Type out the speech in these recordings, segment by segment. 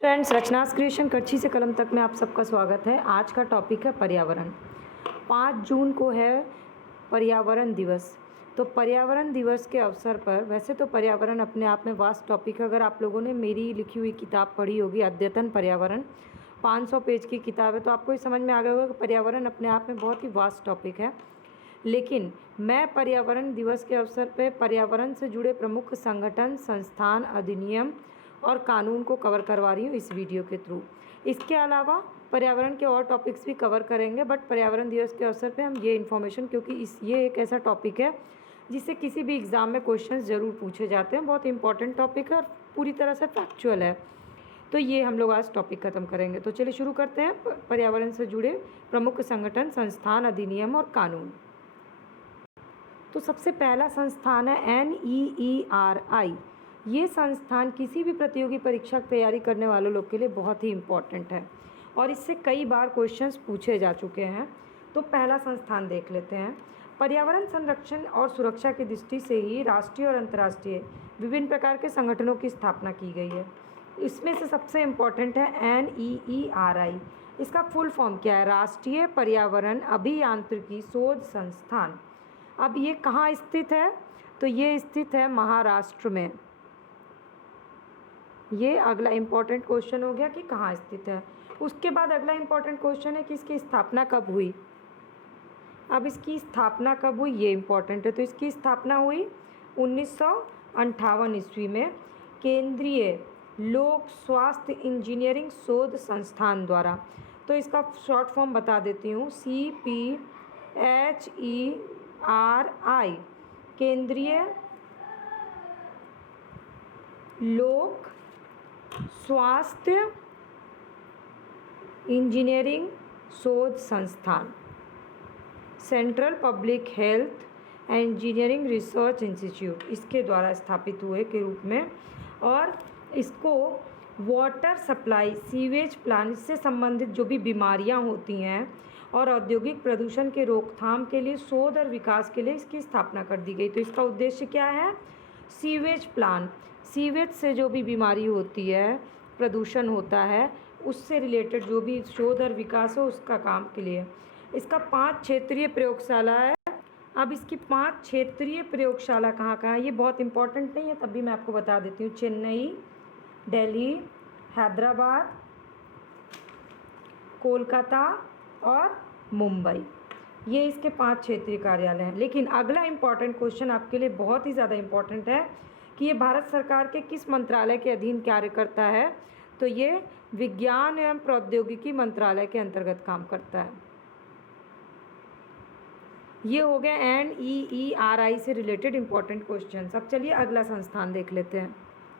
Friends, रचनास creation कच्छी से कलम तक में आप सबका स्वागत है। आज का टॉपिक है पर्यावरण। 5 जून को है पर्यावरण दिवस। तो पर्यावरण दिवस के अवसर पर, वैसे तो पर्यावरण अपने आप में वास्ट टॉपिक है। अगर आप लोगों ने मेरी लिखी हुई किताब पढ़ी होगी, अद्यतन पर्यावरण, 500 पेज की किताब है, तो आपको ये समझ में आ गया होगा कि पर्यावरण अपने आप में बहुत ही वास्ट टॉपिक है। लेकिन मैं पर्यावरण दिवस के अवसर पर पर्यावरण से जुड़े प्रमुख संगठन, संस्थान, अधिनियम और कानून को कवर करवा रही हूँ इस वीडियो के थ्रू। इसके अलावा पर्यावरण के और टॉपिक्स भी कवर करेंगे, बट पर्यावरण दिवस के अवसर पे हम ये इन्फॉर्मेशन, क्योंकि ये एक ऐसा टॉपिक है जिससे किसी भी एग्ज़ाम में क्वेश्चंस ज़रूर पूछे जाते हैं। बहुत इंपॉर्टेंट टॉपिक है और पूरी तरह से फैक्चुअल है। तो ये हम लोग आज टॉपिक ख़त्म करेंगे। तो चलिए शुरू करते हैं। पर्यावरण से जुड़े प्रमुख संगठन, संस्थान, अधिनियम और कानून। तो सबसे पहला संस्थान है NEERI। ये संस्थान किसी भी प्रतियोगी परीक्षा की तैयारी करने वाले लोग के लिए बहुत ही इम्पॉर्टेंट है और इससे कई बार क्वेश्चंस पूछे जा चुके हैं। तो पहला संस्थान देख लेते हैं। पर्यावरण संरक्षण और सुरक्षा की दृष्टि से ही राष्ट्रीय और अंतर्राष्ट्रीय विभिन्न प्रकार के संगठनों की स्थापना की गई है। इसमें से सबसे इम्पॉर्टेंट है NEERI। इसका फुल फॉर्म क्या है? राष्ट्रीय पर्यावरण अभियांत्रिकी शोध संस्थान। अब ये कहाँ स्थित है? तो ये स्थित है महाराष्ट्र में। ये अगला इम्पॉर्टेंट क्वेश्चन हो गया कि कहाँ स्थित है। उसके बाद अगला इम्पॉर्टेंट क्वेश्चन है कि इसकी स्थापना कब हुई। अब इसकी स्थापना कब हुई ये इम्पॉर्टेंट है। तो इसकी स्थापना हुई 1958 ईस्वी में केंद्रीय लोक स्वास्थ्य इंजीनियरिंग शोध संस्थान द्वारा। तो इसका शॉर्ट फॉर्म बता देती हूँ, CPHERI, केंद्रीय लोक स्वास्थ्य इंजीनियरिंग शोध संस्थान, central public health engineering research institute, इसके द्वारा स्थापित हुए के रूप में। और इसको वाटर सप्लाई, सीवेज प्लांट से संबंधित जो भी बीमारियां होती हैं और औद्योगिक प्रदूषण के रोकथाम के लिए शोध और विकास के लिए इसकी स्थापना कर दी गई। तो इसका उद्देश्य क्या है? सीवेज प्लांट, सीवेज से जो भी बीमारी होती है, प्रदूषण होता है, उससे रिलेटेड जो भी शोध और विकास हो उसका काम के लिए। इसका 5 क्षेत्रीय प्रयोगशाला है। अब इसकी 5 क्षेत्रीय प्रयोगशाला कहाँ कहाँ है ये बहुत इंपॉर्टेंट नहीं है, तब भी मैं आपको बता देती हूँ। चेन्नई, दिल्ली, हैदराबाद, कोलकाता और मुंबई, ये इसके 5 क्षेत्रीय कार्यालय हैं। लेकिन अगला इम्पॉर्टेंट क्वेश्चन आपके लिए बहुत ही ज़्यादा इम्पॉर्टेंट है कि ये भारत सरकार के किस मंत्रालय के अधीन कार्य करता है। तो ये विज्ञान एवं प्रौद्योगिकी मंत्रालय के अंतर्गत काम करता है। ये हो गया NEERI से रिलेटेड इम्पॉर्टेंट क्वेश्चन। अब चलिए अगला संस्थान देख लेते हैं।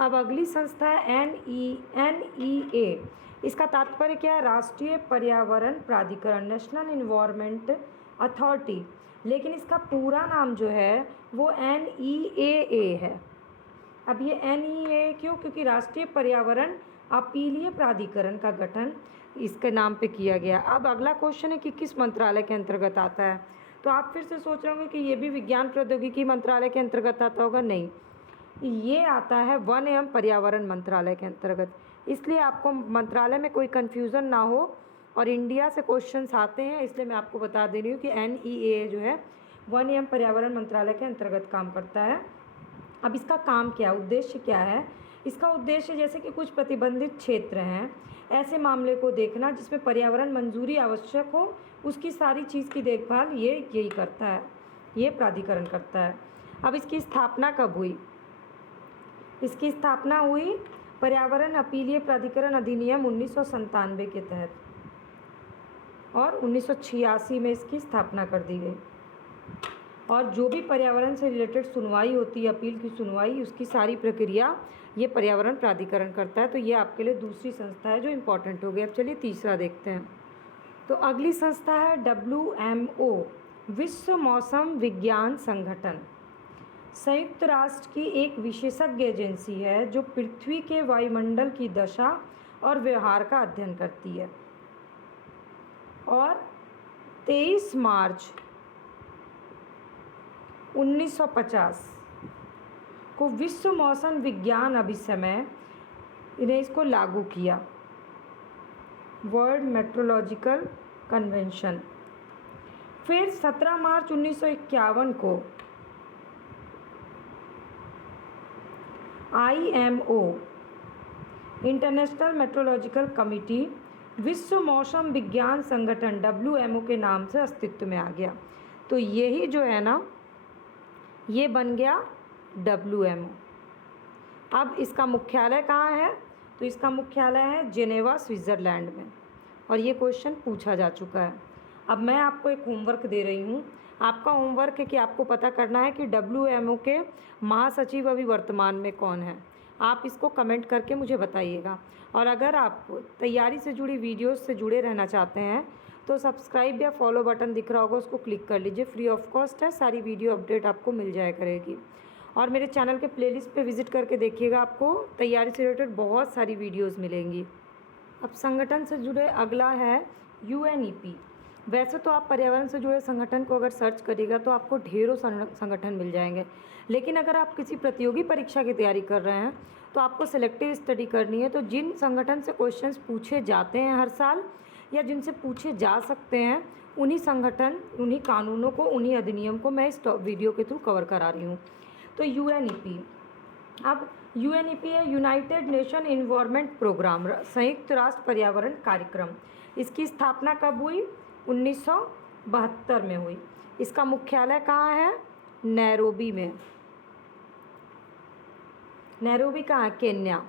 अब अगली संस्था है NEA। इसका तात्पर्य क्या है? राष्ट्रीय पर्यावरण प्राधिकरण, नेशनल इन्वायरमेंट अथॉरिटी। लेकिन इसका पूरा नाम जो है वो NEAA है। अब ये NEA क्यों? क्योंकि राष्ट्रीय पर्यावरण अपीलीय प्राधिकरण का गठन इसके नाम पे किया गया। अब अगला क्वेश्चन है कि किस मंत्रालय के अंतर्गत आता है। तो आप फिर से सोच रहे होंगे कि ये भी विज्ञान प्रौद्योगिकी मंत्रालय के अंतर्गत आता होगा। नहीं, ये आता है वन एवं पर्यावरण मंत्रालय के अंतर्गत। इसलिए आपको मंत्रालय में कोई कन्फ्यूज़न ना हो, और इंडिया से क्वेश्चंस आते हैं, इसलिए मैं आपको बता दे रही हूँ कि NEA जो है वन एवं पर्यावरण मंत्रालय के अंतर्गत काम करता है। अब इसका काम क्या, उद्देश्य क्या है? इसका उद्देश्य जैसे कि कुछ प्रतिबंधित क्षेत्र हैं, ऐसे मामले को देखना जिसमें पर्यावरण मंजूरी आवश्यक हो, उसकी सारी चीज़ की देखभाल ये यही करता है, ये प्राधिकरण करता है। अब इसकी स्थापना कब हुई? इसकी स्थापना हुई पर्यावरण अपीलीय प्राधिकरण अधिनियम 1997 के तहत, और 1986 में इसकी स्थापना कर दी गई। और जो भी पर्यावरण से रिलेटेड सुनवाई होती है, अपील की सुनवाई, उसकी सारी प्रक्रिया ये पर्यावरण प्राधिकरण करता है। तो ये आपके लिए दूसरी संस्था है जो इम्पोर्टेंट हो गई। अब चलिए तीसरा देखते हैं। तो अगली संस्था है WMO, विश्व मौसम विज्ञान संगठन। संयुक्त राष्ट्र की एक विशेषज्ञ एजेंसी है जो पृथ्वी के वायुमंडल की दशा और व्यवहार का अध्ययन करती है। और 23 मार्च 1950 को विश्व मौसम विज्ञान अभिसमय इन्हें इसको लागू किया, वर्ल्ड मेट्रोलॉजिकल कन्वेंशन। फिर 17 मार्च 1951 को IMO, इंटरनेशनल मेट्रोलॉजिकल कमिटी, विश्व मौसम विज्ञान संगठन WMO के नाम से अस्तित्व में आ गया। तो यही जो है ना, ये बन गया WMO। अब इसका मुख्यालय कहाँ है? तो इसका मुख्यालय है जेनेवा, स्विट्ज़रलैंड में, और ये क्वेश्चन पूछा जा चुका है। अब मैं आपको एक होमवर्क दे रही हूँ। आपका होमवर्क है कि आपको पता करना है कि WMO के महासचिव अभी वर्तमान में कौन है। आप इसको कमेंट करके मुझे बताइएगा। और अगर आप तैयारी से जुड़ी वीडियोस से जुड़े रहना चाहते हैं तो सब्सक्राइब या फॉलो बटन दिख रहा होगा, उसको क्लिक कर लीजिए। फ्री ऑफ कॉस्ट है, सारी वीडियो अपडेट आपको मिल जाया करेगी। और मेरे चैनल के प्लेलिस्ट पे विजिट करके देखिएगा, आपको तैयारी से रिलेटेड बहुत सारी वीडियोस मिलेंगी। अब संगठन से जुड़े अगला है UNEP। वैसे तो आप पर्यावरण से जुड़े संगठन को अगर सर्च करिएगा तो आपको ढेरों संगठन मिल जाएंगे, लेकिन अगर आप किसी प्रतियोगी परीक्षा की तैयारी कर रहे हैं तो आपको सेलेक्टिव स्टडी करनी है। तो जिन संगठन से क्वेश्चंस पूछे जाते हैं हर साल या जिनसे पूछे जा सकते हैं, उन्हीं संगठन, उन्हीं कानूनों को, उन्हीं अधिनियम को मैं इस वीडियो के थ्रू कवर करा रही हूँ। तो UNEP, अब UNEP है यूनाइटेड नेशन इन्वायरमेंट प्रोग्राम, संयुक्त राष्ट्र पर्यावरण कार्यक्रम। इसकी स्थापना कब हुई? 1972 में हुई। इसका मुख्यालय कहाँ है? नैरोबी में। नैरोबी कहाँ है? केन्या।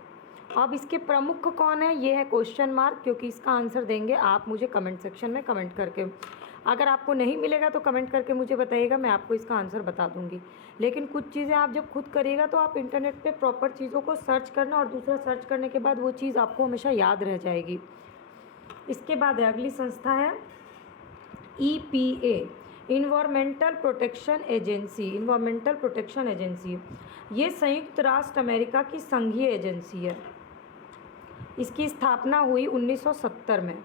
अब इसके प्रमुख कौन है? ये है क्वेश्चन मार्क, क्योंकि इसका आंसर देंगे आप मुझे कमेंट सेक्शन में कमेंट करके। अगर आपको नहीं मिलेगा तो कमेंट करके मुझे बताइएगा, मैं आपको इसका आंसर बता दूंगी। लेकिन कुछ चीज़ें आप जब खुद करिएगा तो आप इंटरनेट पे प्रॉपर चीज़ों को सर्च करना, और दूसरा सर्च करने के बाद वो चीज़ आपको हमेशा याद रह जाएगी। इसके बाद अगली संस्था है EPA, environmental protection agency. Environmental protection agency ये संयुक्त राष्ट्र अमेरिका की संघीय एजेंसी है। इसकी स्थापना हुई 1970 में,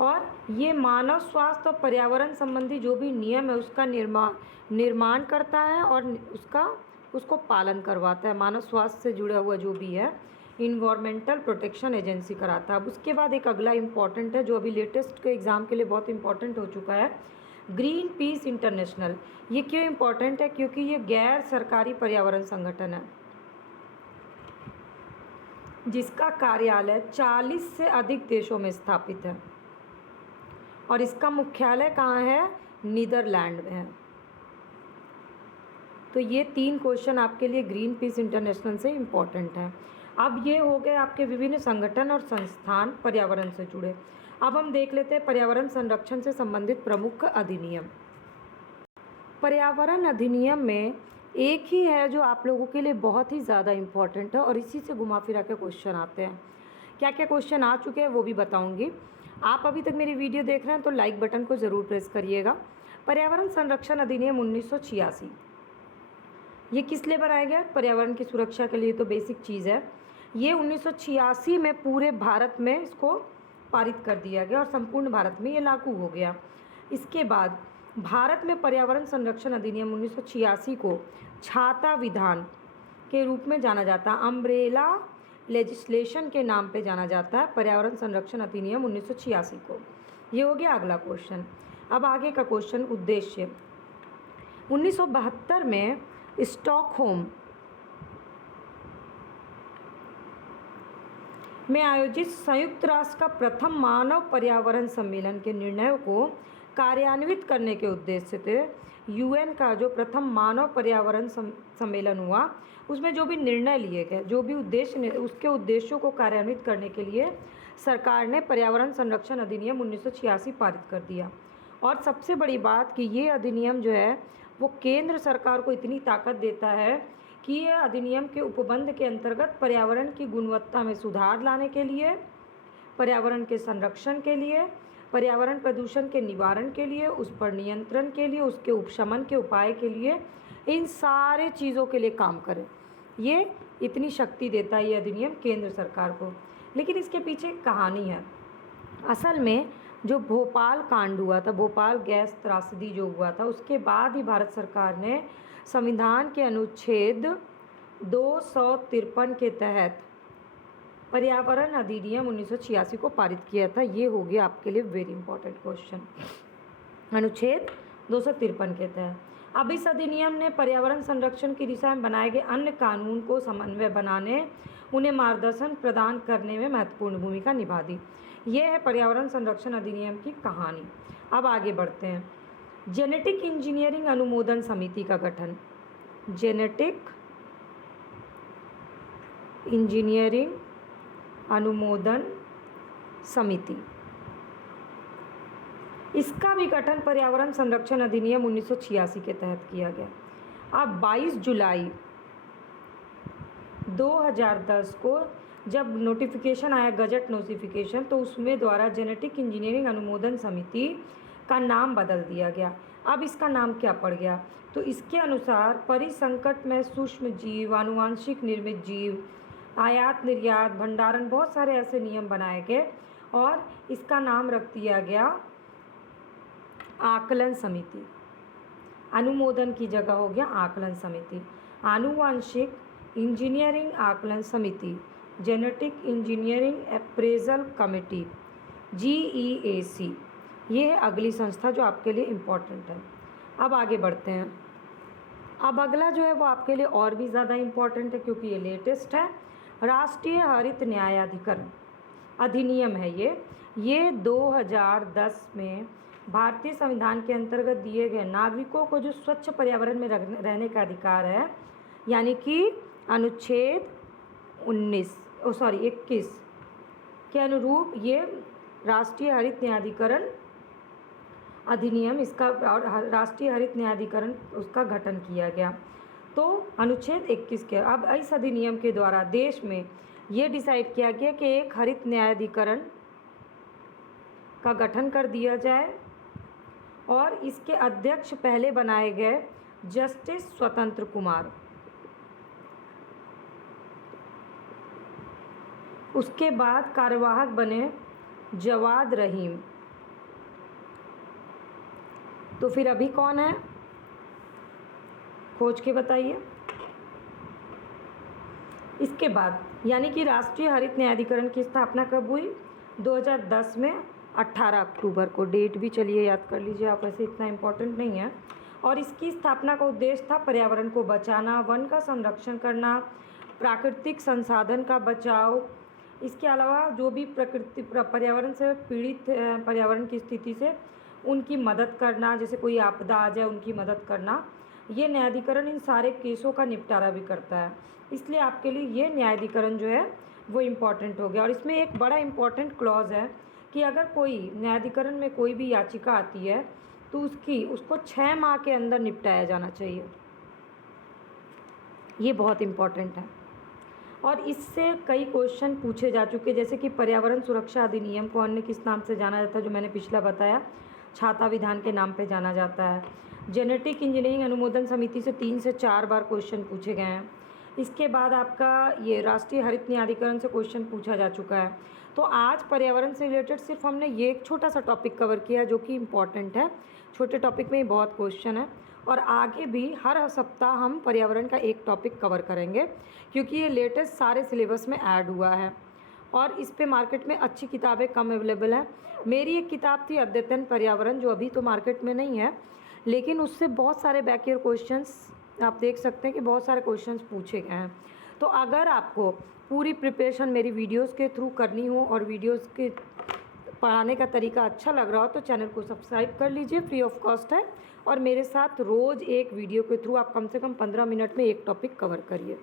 और ये मानव स्वास्थ्य और पर्यावरण संबंधी जो भी नियम है उसका निर्माण करता है और उसको पालन करवाता है। मानव स्वास्थ्य से जुड़ा हुआ जो भी है इन्वायरमेंटल प्रोटेक्शन एजेंसी कराता है। अब उसके बाद एक अगला इम्पॉर्टेंट है जो अभी लेटेस्ट के एग्ज़ाम के लिए बहुत इंपॉर्टेंट हो चुका है, ग्रीन पीस इंटरनेशनल। ये क्यों इम्पॉर्टेंट है? क्योंकि ये गैर सरकारी पर्यावरण संगठन है जिसका कार्यालय 40 से अधिक देशों में स्थापित है, और इसका मुख्यालय कहाँ है? नीदरलैंड में है। तो ये 3 क्वेश्चन आपके लिए ग्रीन पीस इंटरनेशनल से इम्पॉर्टेंट हैं। अब ये हो गए आपके विभिन्न संगठन और संस्थान पर्यावरण से जुड़े। अब हम देख लेते हैं पर्यावरण संरक्षण से संबंधित प्रमुख अधिनियम। पर्यावरण अधिनियम में एक ही है जो आप लोगों के लिए बहुत ही ज़्यादा इम्पॉर्टेंट है, और इसी से घुमा फिरा के क्वेश्चन आते हैं। क्या क्या क्वेश्चन आ चुके हैं वो भी बताऊंगी। आप अभी तक मेरी वीडियो देख रहे हैं तो लाइक बटन को ज़रूर प्रेस करिएगा। पर्यावरण संरक्षण अधिनियम 1986, ये किस लिए बनाया गया? पर्यावरण की सुरक्षा के लिए, तो बेसिक चीज़ है। ये 1986 में पूरे भारत में इसको पारित कर दिया गया और संपूर्ण भारत में ये लागू हो गया। इसके बाद भारत में पर्यावरण संरक्षण अधिनियम 1986 को छाता विधान के रूप में जाना जाता है, अम्ब्रेला लेजिस्लेशन के नाम पे जाना जाता है पर्यावरण संरक्षण अधिनियम 1986 को। ये हो गया अगला क्वेश्चन। अब आगे का क्वेश्चन, उद्देश्य। 1972 में स्टॉकहोम में आयोजित संयुक्त राष्ट्र का प्रथम मानव पर्यावरण सम्मेलन के निर्णयों को कार्यान्वित करने के उद्देश्य से UN का जो प्रथम मानव पर्यावरण सम्मेलन हुआ, उसमें जो भी निर्णय लिए गए, जो भी उद्देश्य, उसके उद्देश्यों को कार्यान्वित करने के लिए सरकार ने पर्यावरण संरक्षण अधिनियम 1986 पारित कर दिया। और सबसे बड़ी बात कि ये अधिनियम जो है वो केंद्र सरकार को इतनी ताकत देता है कि ये अधिनियम के उपबंध के अंतर्गत पर्यावरण की गुणवत्ता में सुधार लाने के लिए, पर्यावरण के संरक्षण के लिए, पर्यावरण प्रदूषण के निवारण के लिए, उस पर नियंत्रण के लिए, उसके उपशमन के उपाय के लिए, इन सारे चीज़ों के लिए काम करे। ये इतनी शक्ति देता है ये अधिनियम केंद्र सरकार को। लेकिन इसके पीछे एक कहानी है। असल में जो भोपाल कांड हुआ था, भोपाल गैस त्रासदी जो हुआ था, उसके बाद ही भारत सरकार ने संविधान के अनुच्छेद 253 के तहत पर्यावरण अधिनियम 1986 को पारित किया था। ये हो गया आपके लिए वेरी इंपॉर्टेंट क्वेश्चन। अनुच्छेद 253 के तहत। अब इस अधिनियम ने पर्यावरण संरक्षण की दिशा में बनाए गए अन्य कानून को समन्वय बनाने, उन्हें मार्गदर्शन प्रदान करने में महत्वपूर्ण भूमिका निभा दी। ये है पर्यावरण संरक्षण अधिनियम की कहानी। अब आगे बढ़ते हैं। जेनेटिक इंजीनियरिंग अनुमोदन समिति का गठन। जेनेटिक इंजीनियरिंग अनुमोदन समिति, इसका भी गठन पर्यावरण संरक्षण अधिनियम 1986 के तहत किया गया। अब 22 जुलाई 2010 को जब नोटिफिकेशन आया, गजट नोटिफिकेशन, तो उसमें द्वारा जेनेटिक इंजीनियरिंग अनुमोदन समिति का नाम बदल दिया गया। अब इसका नाम क्या पड़ गया? तो इसके अनुसार परिसंकट में सूक्ष्म जीव, आनुवांशिक निर्मित जीव, आयात निर्यात, भंडारण, बहुत सारे ऐसे नियम बनाए गए और इसका नाम रख दिया गया आकलन समिति। अनुमोदन की जगह हो गया आकलन समिति। आनुवांशिक इंजीनियरिंग आकलन समिति, genetic engineering appraisal committee, GEAC, ये है अगली संस्था जो आपके लिए इम्पोर्टेंट है। अब आगे बढ़ते हैं। अब अगला जो है वो आपके लिए और भी ज़्यादा इम्पोर्टेंट है क्योंकि ये लेटेस्ट है। राष्ट्रीय हरित न्यायाधिकरण अधिनियम है ये 2010 में भारतीय संविधान के अंतर्गत दिए गए नागरिकों को जो स्वच्छ पर्यावरण में रहने का अधिकार है, यानी कि अनुच्छेद 21 के अनुरूप ये राष्ट्रीय हरित न्यायाधिकरण अधिनियम, इसका राष्ट्रीय हरित न्यायाधिकरण उसका गठन किया गया। तो अनुच्छेद 21 के अब इस अधिनियम के द्वारा देश में ये डिसाइड किया गया कि एक हरित न्यायाधिकरण का गठन कर दिया जाए और इसके अध्यक्ष पहले बनाए गए जस्टिस स्वतंत्र कुमार, उसके बाद कार्यवाहक बने जवाद रहीम। तो फिर अभी कौन है, खोज के बताइए। इसके बाद यानी कि राष्ट्रीय हरित न्यायाधिकरण की स्थापना कब हुई? 2010 में 18 अक्टूबर को। डेट भी चलिए याद कर लीजिए आप, वैसे इतना इम्पोर्टेंट नहीं है। और इसकी स्थापना का उद्देश्य था पर्यावरण को बचाना, वन का संरक्षण करना, प्राकृतिक संसाधन का बचाव, इसके अलावा जो भी पर्यावरण से पीड़ित पर्यावरण की स्थिति से उनकी मदद करना, जैसे कोई आपदा आ जाए उनकी मदद करना। ये न्यायाधिकरण इन सारे केसों का निपटारा भी करता है, इसलिए आपके लिए ये न्यायाधिकरण जो है वो इम्पॉर्टेंट हो गया। और इसमें एक बड़ा इम्पॉर्टेंट क्लॉज है कि अगर कोई न्यायाधिकरण में कोई भी याचिका आती है तो उसको 6 माह के अंदर निपटाया जाना चाहिए। ये बहुत इम्पॉर्टेंट है और इससे कई क्वेश्चन पूछे जा चुके, जैसे कि पर्यावरण सुरक्षा अधिनियम को अन्य किस नाम से जाना जाता है, जो मैंने पिछला बताया, छाता विधान के नाम पे जाना जाता है। जेनेटिक इंजीनियरिंग अनुमोदन समिति से 3 से 4 बार क्वेश्चन पूछे गए हैं। इसके बाद आपका ये राष्ट्रीय हरित न्यायाधिकरण से क्वेश्चन पूछा जा चुका है। तो आज पर्यावरण से रिलेटेड सिर्फ हमने ये एक छोटा सा टॉपिक कवर किया जो कि इम्पॉर्टेंट है। छोटे टॉपिक में ही बहुत क्वेश्चन है और आगे भी हर सप्ताह हम पर्यावरण का एक टॉपिक कवर करेंगे क्योंकि ये लेटेस्ट सारे सिलेबस में ऐड हुआ है और इस पे मार्केट में अच्छी किताबें कम अवेलेबल हैं। मेरी एक किताब थी अद्यतन पर्यावरण, जो अभी तो मार्केट में नहीं है, लेकिन उससे बहुत सारे बैक ईयर क्वेश्चंस आप देख सकते हैं कि बहुत सारे क्वेश्चंस पूछे गए हैं। तो अगर आपको पूरी प्रिपरेशन मेरी वीडियोस के थ्रू करनी हो और वीडियोस के पढ़ाने का तरीका अच्छा लग रहा हो तो चैनल को सब्सक्राइब कर लीजिए, फ्री ऑफ कॉस्ट है। और मेरे साथ रोज़ एक वीडियो के थ्रू आप कम से कम 15 मिनट में एक टॉपिक कवर करिए।